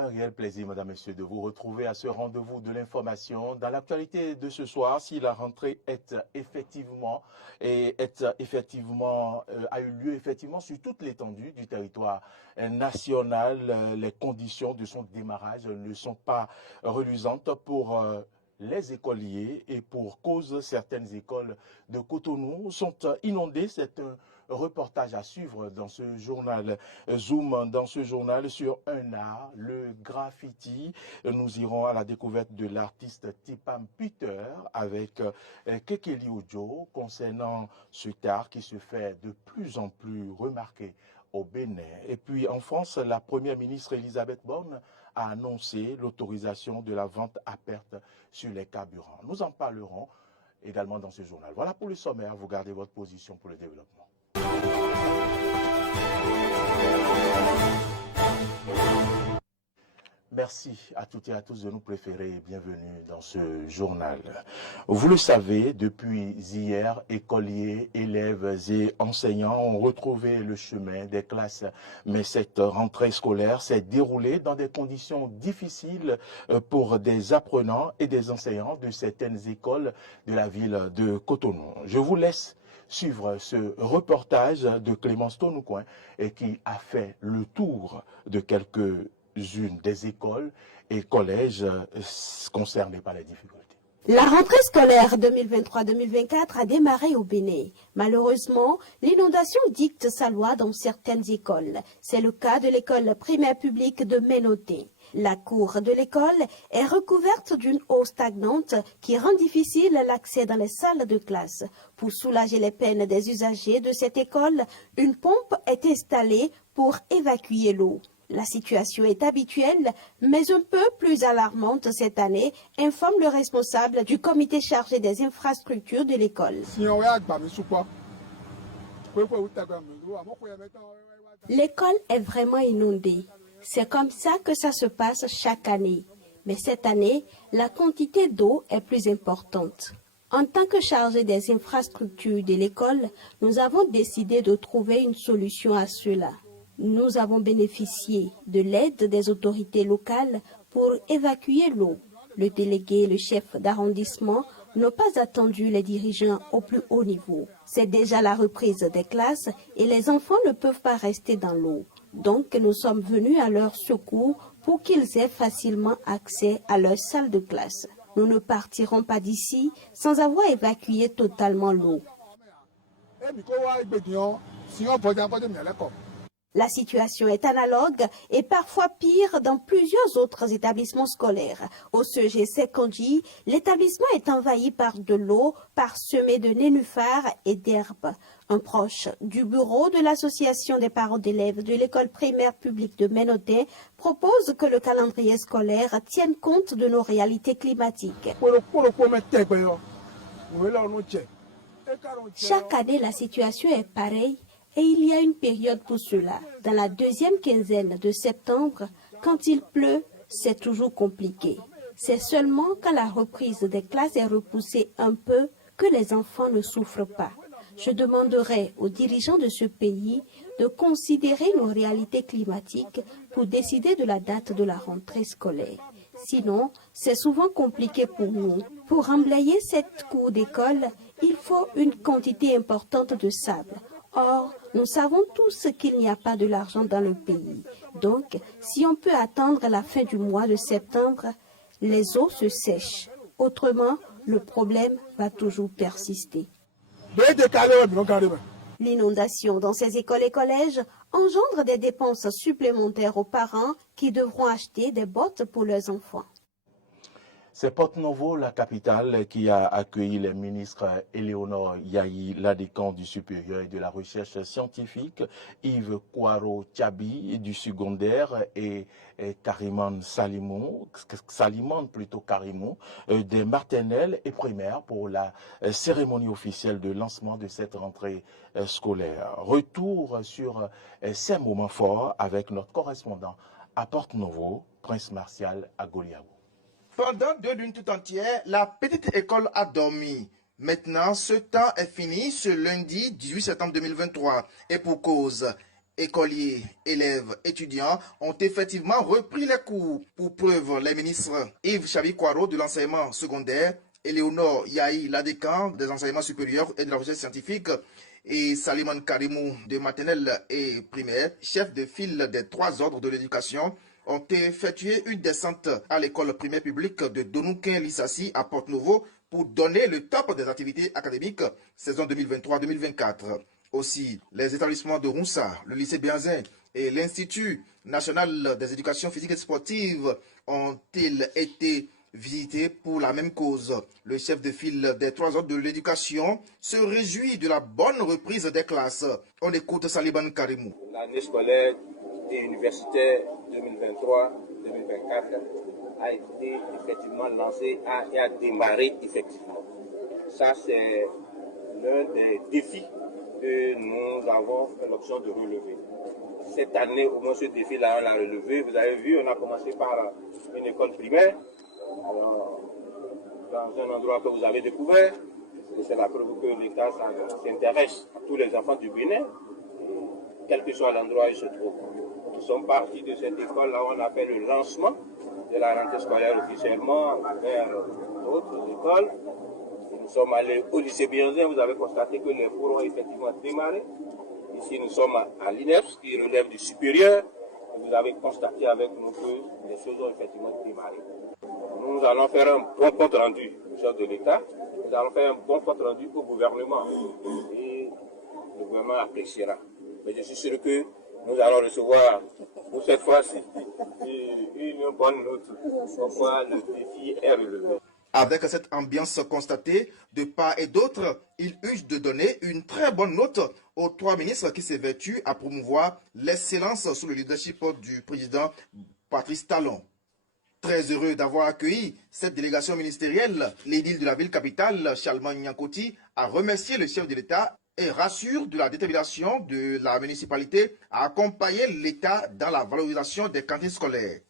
moi un réel plaisir, mesdames, messieurs, de vous retrouver à ce rendez-vous de l'information. Dans l'actualité de ce soir, si la rentrée a eu lieu effectivement sur toute l'étendue du territoire national, les conditions de son démarrage ne sont pas reluisantes pour les écoliers et pour cause certaines écoles de Cotonou sont inondées. C'est un reportage à suivre dans ce journal Zoom, dans ce journal sur un art, le graffiti. Nous irons à la découverte de l'artiste Tipam Peter avec Kekeli Ojo concernant cet art qui se fait de plus en plus remarqué au Bénin. Et puis en France, la première ministre Elisabeth Borne a annoncé l'autorisation de la vente à perte sur les carburants. Nous en parlerons également dans ce journal. Voilà pour le sommaire. Vous gardez votre position pour le développement. Merci à toutes et à tous de nous préférer et bienvenue dans ce journal. Vous le savez, depuis hier, écoliers, élèves et enseignants ont retrouvé le chemin des classes. Mais cette rentrée scolaire s'est déroulée dans des conditions difficiles pour des apprenants et des enseignants de certaines écoles de la ville de Cotonou. Je vous laisse suivre ce reportage de Clémence Tonoucoin qui a fait le tour de quelques-unes des écoles et collèges concernés par les difficultés. La rentrée scolaire 2023-2024 a démarré au Bénin. Malheureusement, l'inondation dicte sa loi dans certaines écoles. C'est le cas de l'école primaire publique de Ménoté. La cour de l'école est recouverte d'une eau stagnante qui rend difficile l'accès dans les salles de classe. Pour soulager les peines des usagers de cette école, une pompe est installée pour évacuer l'eau. La situation est habituelle, mais un peu plus alarmante cette année, informe le responsable du comité chargé des infrastructures de l'école. L'école est vraiment inondée. C'est comme ça que ça se passe chaque année. Mais cette année, la quantité d'eau est plus importante. En tant que chargé des infrastructures de l'école, nous avons décidé de trouver une solution à cela. Nous avons bénéficié de l'aide des autorités locales pour évacuer l'eau. Le délégué et le chef d'arrondissement n'ont pas attendu les dirigeants au plus haut niveau. C'est déjà la reprise des classes et les enfants ne peuvent pas rester dans l'eau. Donc nous sommes venus à leur secours pour qu'ils aient facilement accès à leur salle de classe. Nous ne partirons pas d'ici sans avoir évacué totalement l'eau. La situation est analogue et parfois pire dans plusieurs autres établissements scolaires. Au CG Sekondi, l'établissement est envahi par de l'eau parsemée de nénuphars et d'herbes. Un proche du bureau de l'association des parents d'élèves de l'école primaire publique de Ménoté propose que le calendrier scolaire tienne compte de nos réalités climatiques. Chaque année, la situation est pareille. Et il y a une période pour cela. Dans la deuxième quinzaine de septembre, quand il pleut, c'est toujours compliqué. C'est seulement quand la reprise des classes est repoussée un peu que les enfants ne souffrent pas. Je demanderai aux dirigeants de ce pays de considérer nos réalités climatiques pour décider de la date de la rentrée scolaire. Sinon, c'est souvent compliqué pour nous. Pour emblayer cette cour d'école, il faut une quantité importante de sable. Or, nous savons tous qu'il n'y a pas de l'argent dans le pays. Donc, si on peut attendre la fin du mois de septembre, les eaux se sèchent. Autrement, le problème va toujours persister. L'inondation dans ces écoles et collèges engendre des dépenses supplémentaires aux parents qui devront acheter des bottes pour leurs enfants. C'est Porto Novo, la capitale, qui a accueilli les ministres Éléonore Yahi Ladécan du supérieur et de la recherche scientifique, Yves Kouaro Tchabi du secondaire et Karimon Salimon des maternelles et primaires pour la cérémonie officielle de lancement de cette rentrée scolaire. Retour sur ces moments forts avec notre correspondant à Porto Novo, Prince Martial Agoliago. Pendant 2 lunes tout entières, la petite école a dormi. Maintenant, ce temps est fini ce lundi 18 septembre 2023. Et pour cause, Écoliers, élèves, étudiants ont effectivement repris les cours. Pour preuve, les ministres Yves Chabi-Kwaro de l'enseignement secondaire, Éléonore Yahi Ladécan des enseignements supérieurs et de la recherche scientifique et Saliman Karimou de maternelle et primaire, chef de file des 3 ordres de l'éducation, ont effectué une descente à l'école primaire publique de Donouquin-Lissassi à Port-Nouveau pour donner le top des activités académiques saison 2023-2024. Aussi, les établissements de Roussa, le lycée Bianzin et l'Institut national des éducations physiques et sportives ont-ils été visités pour la même cause. Le chef de file des 3 ordres de l'éducation se réjouit de la bonne reprise des classes. On écoute Saliban Karimou. L'année scolaire et universitaire 2023-2024 a été effectivement lancée et a démarré effectivement. Ça, c'est l'un des défis que nous avons fait l'option de relever. Cette année, au moins ce défi-là, on l'a relevé. Vous avez vu, on a commencé par une école primaire. Alors, dans un endroit que vous avez découvert, et c'est la preuve que l'État s'intéresse à tous les enfants du Bénin, quel que soit l'endroit où ils se trouvent. Nous sommes partis de cette école-là où on a fait le lancement de la rentrée scolaire officiellement vers d'autres écoles. Nous sommes allés au lycée Bianzin, vous avez constaté que les cours ont effectivement démarré. Ici, nous sommes à l'INEPS qui relève du supérieur. Et vous avez constaté avec nous que les choses ont effectivement démarré. Nous allons faire un bon compte rendu au chef de l'État. Nous allons faire un bon compte rendu au gouvernement. Et le gouvernement appréciera. Mais je suis sûr que nous allons recevoir, pour cette fois-ci, une bonne note. Pourquoi le défi est relevé. Avec cette ambiance constatée de part et d'autre, il use de donner une très bonne note aux 3 ministres qui s'évertuent à promouvoir l'excellence sous le leadership du président Patrice Talon. Très heureux d'avoir accueilli cette délégation ministérielle, l'édile de la ville capitale, Chalman Nyankoti, a remercié le chef de l'État et rassure de la détermination de la municipalité à accompagner l'État dans la valorisation des cantines scolaires.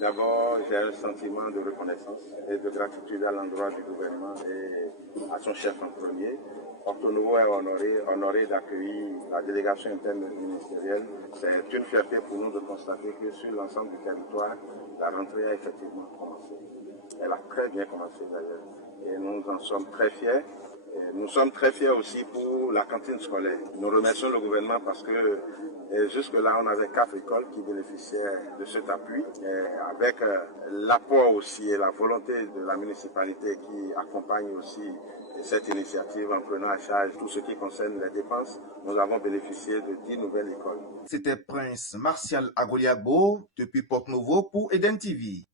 D'abord, j'ai un sentiment de reconnaissance et de gratitude à l'endroit du gouvernement et à son chef en premier. Porto-Nouveau est honoré d'accueillir la délégation interne ministérielle. C'est une fierté pour nous de constater que sur l'ensemble du territoire, la rentrée a effectivement commencé. Elle a très bien commencé d'ailleurs. Et nous en sommes très fiers. Et nous sommes très fiers aussi pour la cantine scolaire. Nous remercions le gouvernement parce que jusque-là, on avait 4 écoles qui bénéficiaient de cet appui. Et avec l'apport aussi et la volonté de la municipalité qui accompagne aussi cette initiative en prenant à charge tout ce qui concerne les dépenses, nous avons bénéficié de 10 nouvelles écoles. C'était Prince Martial Agoliabo depuis Port-Nouveau pour Eden TV.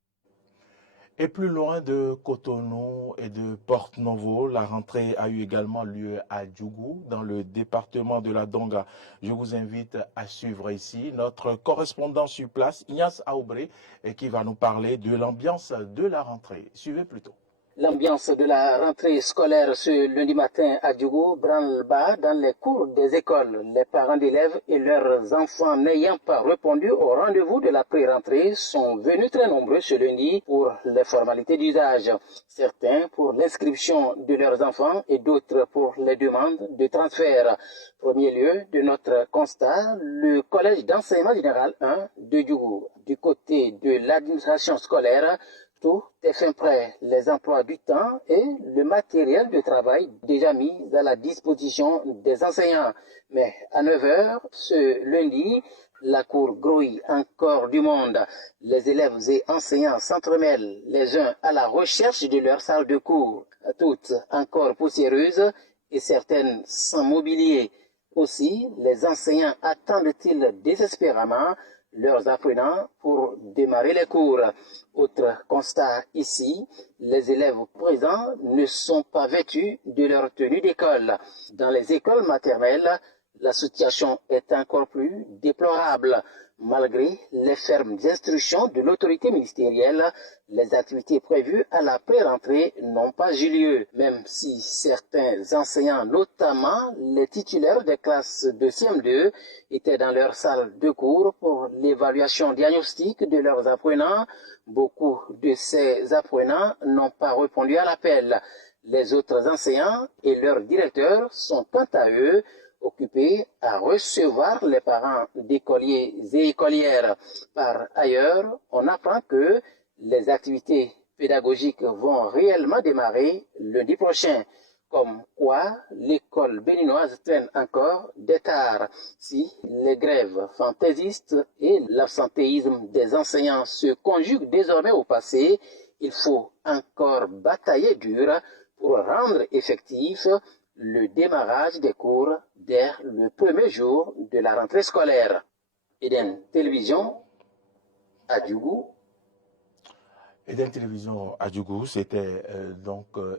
Et plus loin de Cotonou et de Port-Nouveau, la rentrée a eu également lieu à Djougou, dans le département de la Donga. Je vous invite à suivre ici notre correspondant sur place, Ignace Aoubré, qui va nous parler de l'ambiance de la rentrée. Suivez plutôt. L'ambiance de la rentrée scolaire ce lundi matin à Djougou branle-bas dans les cours des écoles. Les parents d'élèves et leurs enfants n'ayant pas répondu au rendez-vous de la pré-rentrée sont venus très nombreux ce lundi pour les formalités d'usage. Certains pour l'inscription de leurs enfants et d'autres pour les demandes de transfert. Premier lieu de notre constat, le collège d'enseignement général 1 de Djougou. Du côté de l'administration scolaire, tout est fin prêt, les emplois du temps et le matériel de travail déjà mis à la disposition des enseignants. Mais à 9 h, ce lundi, la cour grouille encore du monde. Les élèves et enseignants s'entremêlent les uns à la recherche de leur salle de cours, toutes encore poussiéreuses et certaines sans mobilier. Aussi, les enseignants attendent-ils désespérément leurs apprenants pour démarrer les cours. Autre constat ici, les élèves présents ne sont pas vêtus de leur tenue d'école. Dans les écoles maternelles, la situation est encore plus déplorable. Malgré les fermes instructions de l'autorité ministérielle, les activités prévues à la pré-rentrée n'ont pas eu lieu, même si certains enseignants, notamment les titulaires des classes de CM2, étaient dans leur salle de cours pour l'évaluation diagnostique de leurs apprenants. Beaucoup de ces apprenants n'ont pas répondu à l'appel. Les autres enseignants et leurs directeurs sont quant à eux occupés à recevoir les parents d'écoliers et écolières. Par ailleurs, on apprend que les activités pédagogiques vont réellement démarrer lundi prochain. Comme quoi, l'école béninoise traîne encore des tares. Si les grèves fantaisistes et l'absentéisme des enseignants se conjuguent désormais au passé, il faut encore batailler dur pour rendre effectif le démarrage des cours dès le premier jour de la rentrée scolaire. Eden Télévision, à Djougou. Eden Télévision à Djougou, c'était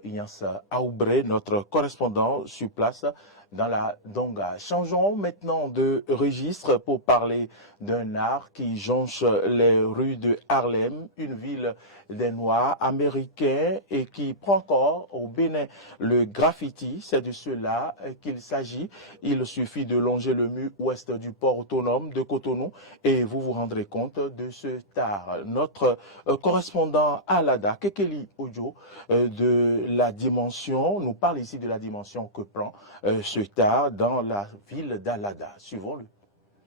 Ignace Aoubré, notre correspondant sur place dans la Donga. Changeons maintenant de registre pour parler d'un art qui jonche les rues de Harlem, une ville des Noirs américains et qui prend corps au Bénin. Le graffiti, c'est de cela qu'il s'agit. Il suffit de longer le mur ouest du port autonome de Cotonou et vous vous rendrez compte de ce art. Notre correspondant Alada, Kekeli Ojo, de la dimension, nous parle ici de la dimension que prend ce art dans la ville d'Alada. Suivons-le.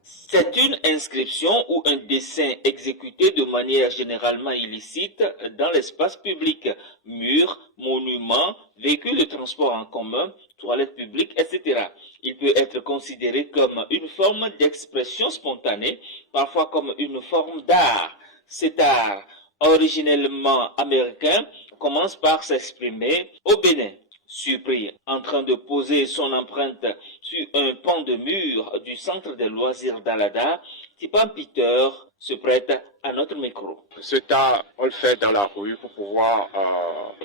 C'est une inscription ou un dessin exécuté de manière généralement illicite dans l'espace public, murs, monuments, véhicules de transport en commun, toilettes publiques, etc. Il peut être considéré comme une forme d'expression spontanée, parfois comme une forme d'art. Cet art, originellement américain, commence par s'exprimer au Bénin. Surpris, en train de poser son empreinte sur un pan de mur du centre des loisirs d'Alada, Tipan Peter se prête à notre micro. Cet art, on le fait dans la rue pour pouvoir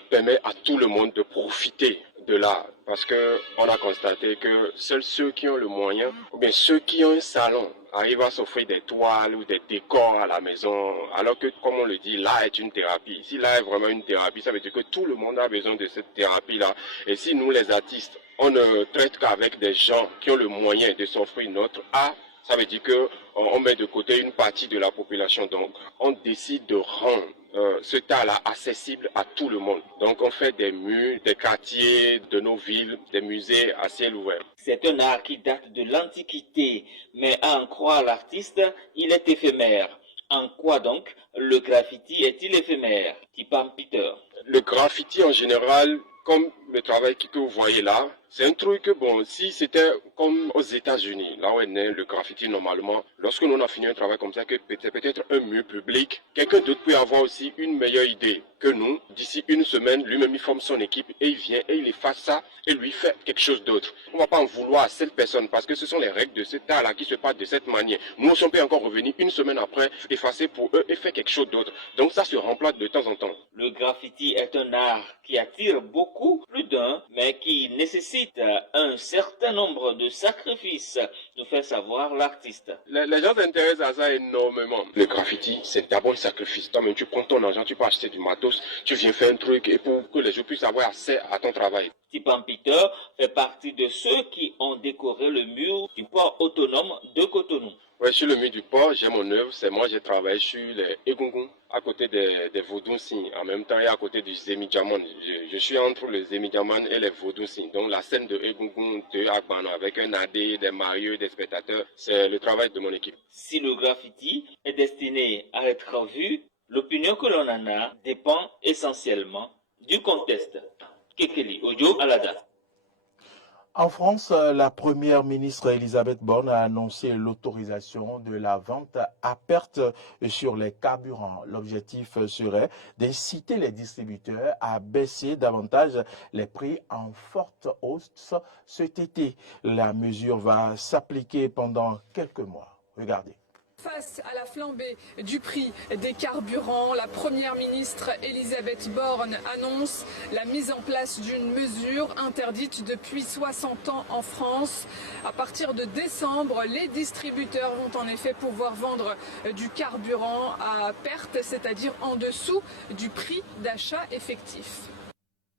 permettre à tout le monde de profiter de l'art. Parce qu'on a constaté que seuls ceux qui ont le moyen, ou bien ceux qui ont un salon, arrivent à s'offrir des toiles ou des décors à la maison, alors que, comme on le dit, l'art est une thérapie. Si l'art est vraiment une thérapie, ça veut dire que tout le monde a besoin de cette thérapie-là. Et si nous, les artistes, on ne traite qu'avec des gens qui ont le moyen de s'offrir notre art, ça veut dire qu'on met de côté une partie de la population. Donc, on décide de rendre ce art-là accessible à tout le monde. Donc, on fait des murs, des quartiers de nos villes, des musées à ciel ouvert. C'est un art qui date de l'Antiquité, mais à en croire l'artiste, il est éphémère. En quoi donc le graffiti est-il éphémère? Tipan Peter. Le graffiti en général, comme le travail que vous voyez là, c'est un truc, bon, si c'était comme aux États-Unis, là où est né le graffiti normalement, lorsque nous on fini un travail comme ça, que c'est peut-être un mur public, quelqu'un d'autre peut avoir aussi une meilleure idée que nous. D'ici une semaine, lui-même il forme son équipe et il vient et il efface ça et lui fait quelque chose d'autre. On ne va pas en vouloir à cette personne parce que ce sont les règles de cet art-là qui se passent de cette manière. Nous, on peut encore revenir une semaine après, effacer pour eux et faire quelque chose d'autre. Donc ça se remplace de temps en temps. Le graffiti est un art qui attire beaucoup, plus d'un, mais qui nécessite un certain nombre de sacrifices, nous fait savoir l'artiste. Les gens s'intéressent à ça énormément. Le graffiti, c'est d'abord un sacrifice. Toi-même, tu prends ton argent, tu peux acheter du matos, tu viens faire un truc et pour que les gens puissent avoir accès à ton travail. Tipan Peter fait partie de ceux qui ont décoré le mur du port autonome de Cotonou. Oui, sur le mur du port, j'ai mon œuvre. C'est moi, j'ai travaillé sur les Egungun, à côté des Vaudounsins, en même temps et à côté du Zemi-Diamant. Je suis entre le Zemi-Diamant et les Vaudounsins. Donc la scène de Egungun de Agbano avec un AD, des marieux, des spectateurs, c'est le travail de mon équipe. Si le graffiti est destiné à être vu, l'opinion que l'on en a dépend essentiellement du contexte. Kekeli Ojo Alada. En France, la première ministre Elisabeth Borne a annoncé l'autorisation de la vente à perte sur les carburants. L'objectif serait d'inciter les distributeurs à baisser davantage les prix en forte hausse cet été. La mesure va s'appliquer pendant quelques mois. Regardez. Face à la flambée du prix des carburants, la première ministre Elisabeth Borne annonce la mise en place d'une mesure interdite depuis 60 ans en France. À partir de décembre, les distributeurs vont en effet pouvoir vendre du carburant à perte, c'est-à-dire en dessous du prix d'achat effectif.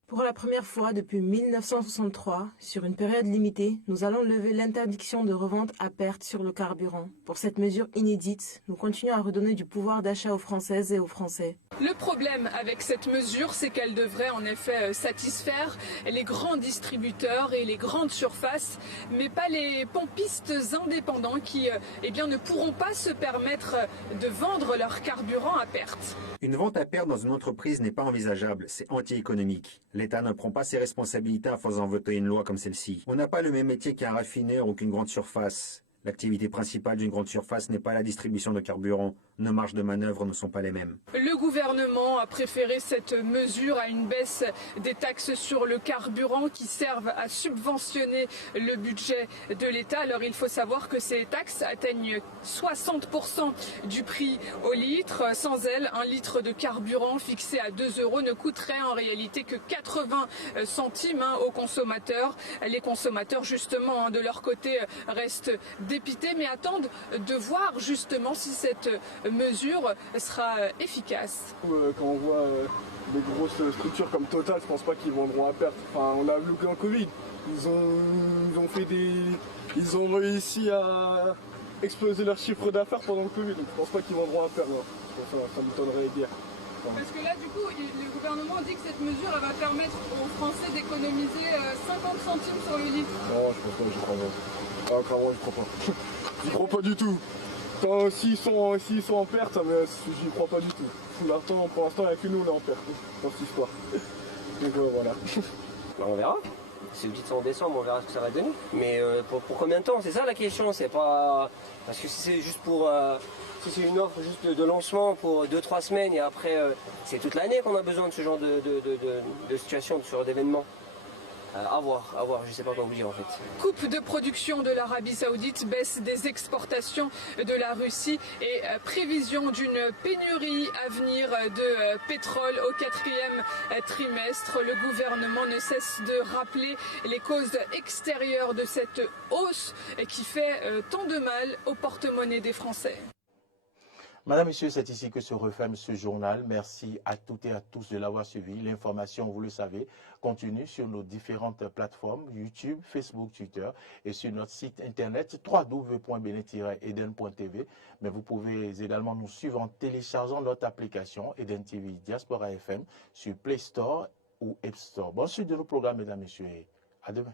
Pour la première fois depuis 1963, sur une période limitée, nous allons lever l'interdiction de revente à perte sur le carburant. Pour cette mesure inédite, nous continuons à redonner du pouvoir d'achat aux Françaises et aux Français. Le problème avec cette mesure, c'est qu'elle devrait en effet satisfaire les grands distributeurs et les grandes surfaces, mais pas les pompistes indépendants qui ne pourront pas se permettre de vendre leur carburant à perte. Une vente à perte dans une entreprise n'est pas envisageable, c'est anti-économique. L'État ne prend pas ses responsabilités en faisant voter une loi comme celle-ci. On n'a pas le même métier qu'un raffineur ou qu'une grande surface. L'activité principale d'une grande surface n'est pas la distribution de carburant. Nos marges de manœuvre ne sont pas les mêmes. Le gouvernement a préféré cette mesure à une baisse des taxes sur le carburant qui servent à subventionner le budget de l'État. Alors il faut savoir que ces taxes atteignent 60% du prix au litre. Sans elles, un litre de carburant fixé à 2 € ne coûterait en réalité que 80 centimes aux consommateurs. Les consommateurs, justement, de leur côté, restent dépités, mais attendent de voir justement si cette mesure sera efficace. Quand on voit des grosses structures comme Total, je pense pas qu'ils vendront à perte. Enfin, on l'a vu en Covid. Ils ont réussi à exploser leur chiffre d'affaires pendant le Covid. Donc je pense pas qu'ils vendront à perte. Ça m'étonnerait de dire. Parce que là, du coup, le gouvernement dit que cette mesure elle va permettre aux Français d'économiser 50 centimes sur le litre. Non, je pense pas, j'y crois pas. Ah, clairement, j'y crois pas. J'y crois pas du tout. S'ils sont en perte, j'y crois pas du tout. Pour l'instant, il n'y a que nous, on est en perte dans cette histoire. Donc voilà. On verra. Si vous dites ça en décembre, on verra ce que ça va donner. Mais pour combien de temps? C'est ça la question. C'est pas parce que si c'est juste pour si c'est une offre juste de lancement pour 2-3 semaines et après c'est toute l'année qu'on a besoin de ce genre de situation, de ce genre d'événement. À voir, je ne sais pas quoi vous dire en fait. Coupe de production de l'Arabie Saoudite, baisse des exportations de la Russie et prévision d'une pénurie à venir de pétrole au 4e trimestre. Le gouvernement ne cesse de rappeler les causes extérieures de cette hausse qui fait tant de mal au porte-monnaie des Français. Madame, Monsieur, c'est ici que se referme ce journal. Merci à toutes et à tous de l'avoir suivi. L'information, vous le savez, continue sur nos différentes plateformes, YouTube, Facebook, Twitter et sur notre site internet www.bene-eden.tv. Mais vous pouvez également nous suivre en téléchargeant notre application Eden TV Diaspora FM sur Play Store ou App Store. Bonne suite de nos programmes, mesdames, messieurs, et à demain.